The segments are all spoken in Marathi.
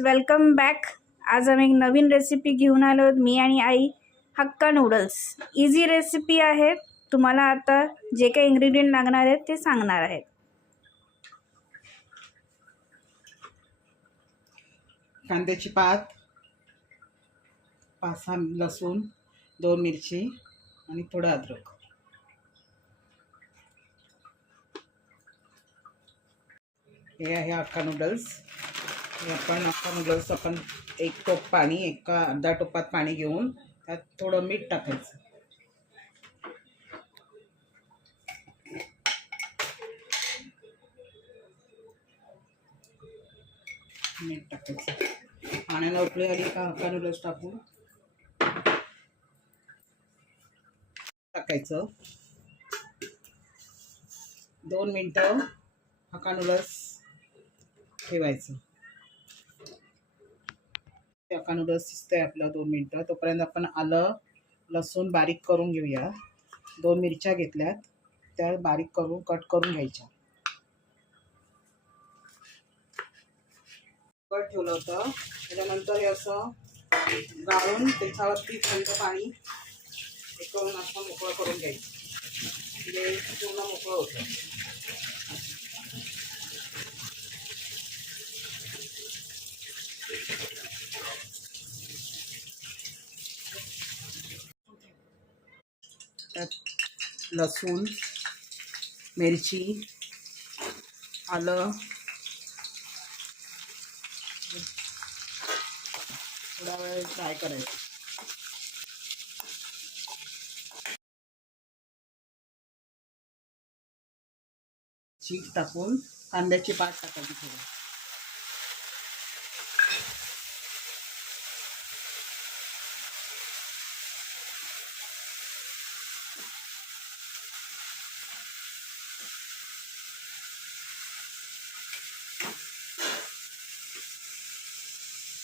Welcome back. आज आम्ही एक नवीन रेसिपी घेऊन आलो आहोत, मी आणि आई. हक्का नूडल्स इझी रेसिपी आहे. तुम्हाला आता जे काही इन्ग्रेडियंट लागणार आहेत ते सांगणार आहेत. कांद्याची पात, 5-6 लसूण, 2 मिरची आणि थोडं अद्रक. हे आहे हक्का नूडल्स. आपण एक टोप पाणी, अर्धा टोपात पाणी घेऊन त्यात थोडं मीठ टाकायचं. पाण्याला उकळी आली का हक्का नूडल्स टाकायचं. 2 मिनटं हक्का नूडल्स ठेवायचं. हक्का नूडल्स शिजतंय आपलं 2 मिनटं. तोपर्यंत आपण आलं लसूण बारीक करून घेऊया. 2 मिरच्या घेतल्यात, त्या बारीक करून कट करून घ्यायच्या. ठेवलं होतं, त्याच्यानंतर हे असं गाळून त्याच्यावरती थंड पाणी करून असं मोकळं करून घ्यायचं. म्हणजे पूर्ण मोकळं होतं. त्यात लसूण, मिरची, आलं, थोडा वेळ फ्राय करायचं. चीज टाकून कांद्याची पात टाकायची थोडी.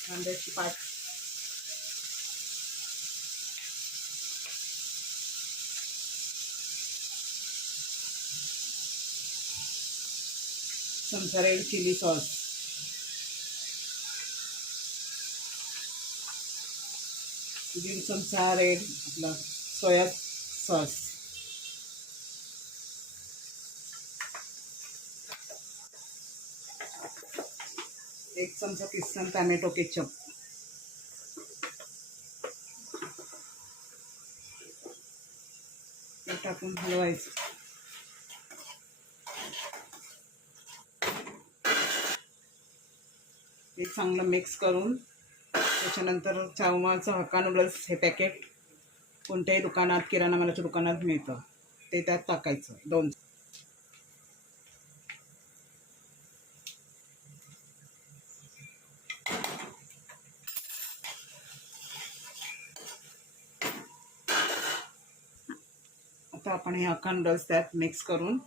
कांद्याची पात चमचा रेड चिली सॉस, दीड चमचा रेड आपला सोया सॉस, एक चमचा किसन टॅमॅटो केचप, टाकून हलवायचं. हे चांगलं मिक्स करून त्याच्यानंतर चावमाचं हक्का नूडल्स हे पॅकेट कोणत्याही दुकानात, किराणा मालाच्या दुकानात मिळतं, ते त्यात टाकायचं. 2 आता आपण हे हक्का नूडल्स त्यात मिक्स करून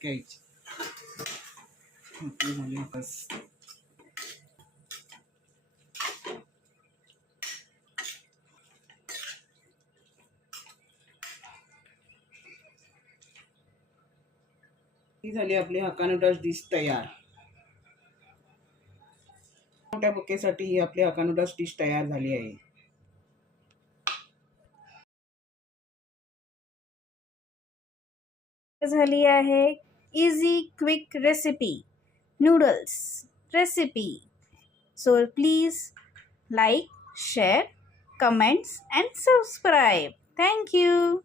घ्यायचे. ही झाली आपली हक्का नूडल्स डिश तयार. मोठ्या बुकेसाठी ही आपली हक्का नूडल्स डिश तयार झाली आहे. झाली आहे easy quick recipe noodles recipe. So please like, share, comments and subscribe. Thank you.